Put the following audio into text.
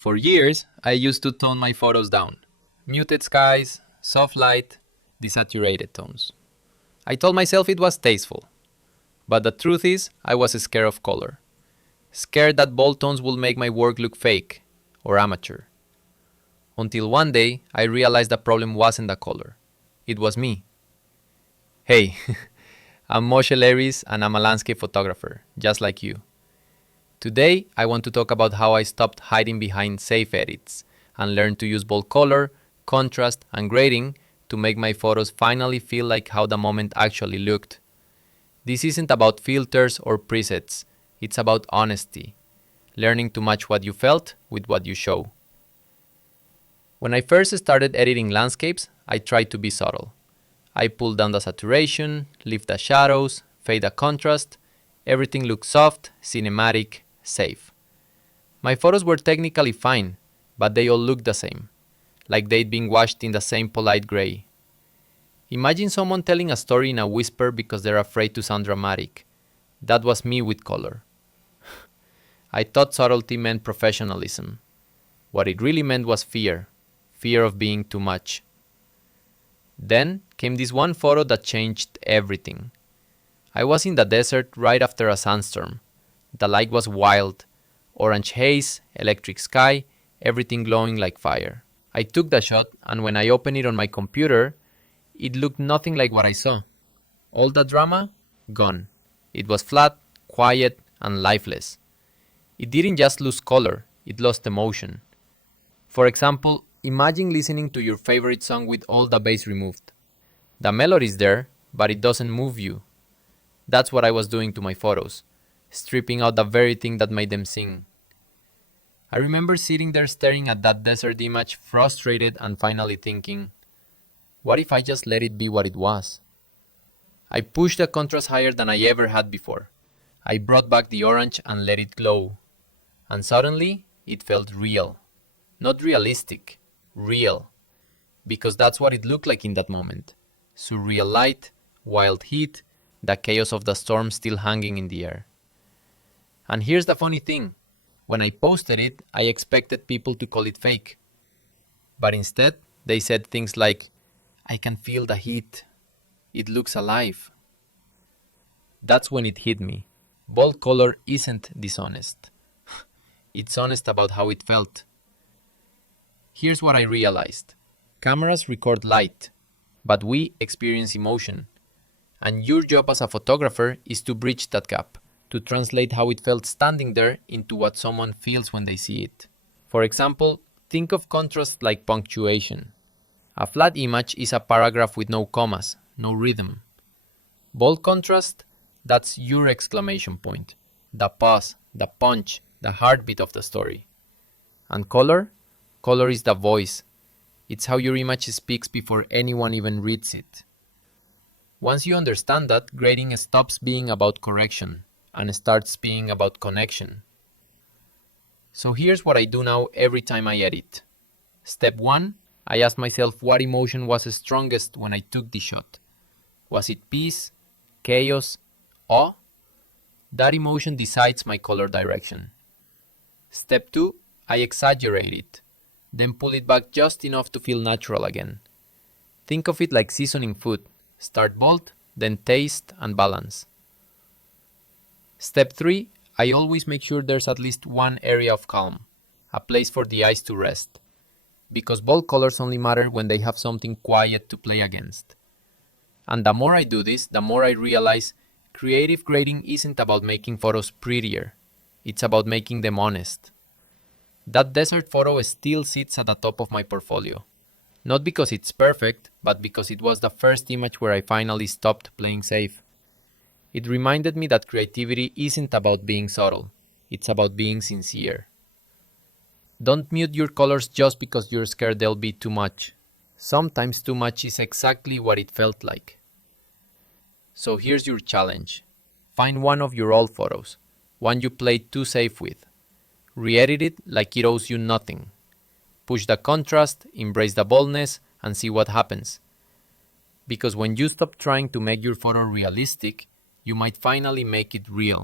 For years, I used to tone my photos down. Muted skies, soft light, desaturated tones. I told myself it was tasteful. But the truth is, I was scared of color. Scared that bold tones would make my work look fake or amateur. Until one day, I realized the problem wasn't the color. It was me. Hey, I'm Moshe Leris and I'm a landscape photographer, just like you. Today, I want to talk about how I stopped hiding behind safe edits and learned to use bold color, contrast, and grading to make my photos finally feel like how the moment actually looked. This isn't about filters or presets, it's about honesty, learning to match what you felt with what you show. When I first started editing landscapes, I tried to be subtle. I pulled down the saturation, lift the shadows, fade the contrast. Everything looked soft, cinematic, safe. My photos were technically fine, but they all looked the same, like they'd been washed in the same polite gray. Imagine someone telling a story in a whisper because they're afraid to sound dramatic. That was me with color. I thought subtlety meant professionalism. What it really meant was fear of being too much. Then came this one photo that changed everything. I was in the desert right after a sandstorm. The light was wild. Orange haze, electric sky, everything glowing like fire. I took the shot, and when I opened it on my computer, it looked nothing like what I saw. All the drama, gone. It was flat, quiet, and lifeless. It didn't just lose color, it lost emotion. For example, imagine listening to your favorite song with all the bass removed. The melody's there, but it doesn't move you. That's what I was doing to my photos, stripping out the very thing that made them sing. I remember sitting there staring at that desert image, frustrated and finally thinking, what if I just let it be what it was? I pushed the contrast higher than I ever had before. I brought back the orange and let it glow. And suddenly, it felt real. Not realistic, real. Because that's what it looked like in that moment. Surreal light, wild heat, the chaos of the storm still hanging in the air. And here's the funny thing. When I posted it, I expected people to call it fake. But instead, they said things like, I can feel the heat. It looks alive. That's when it hit me. Bold color isn't dishonest. It's honest about how it felt. Here's what I realized. Cameras record light, but we experience emotion. And your job as a photographer is to bridge that gap, to translate how it felt standing there into what someone feels when they see it. For example, think of contrast like punctuation. A flat image is a paragraph with no commas, no rhythm. Bold contrast, that's your exclamation point, the pause, the punch, the heartbeat of the story. And color? Color is the voice. It's how your image speaks before anyone even reads it. Once you understand that, grading stops being about correction and starts being about connection. So here's what I do now every time I edit. Step 1, I ask myself what emotion was strongest when I took the shot. Was it peace, chaos, awe? That emotion decides my color direction. Step 2, I exaggerate it, then pull it back just enough to feel natural again. Think of it like seasoning food. Start bold, then taste and balance. Step 3, I always make sure there's at least one area of calm, a place for the eyes to rest. Because bold colors only matter when they have something quiet to play against. And the more I do this, the more I realize creative grading isn't about making photos prettier. It's about making them honest. That desert photo still sits at the top of my portfolio. Not because it's perfect, but because it was the first image where I finally stopped playing safe. It reminded me that creativity isn't about being subtle. It's about being sincere. Don't mute your colors just because you're scared they'll be too much. Sometimes too much is exactly what it felt like. So here's your challenge. Find one of your old photos, one you played too safe with. Re-edit it like it owes you nothing. Push the contrast, embrace the boldness, and see what happens. Because when you stop trying to make your photo realistic, you might finally make it real.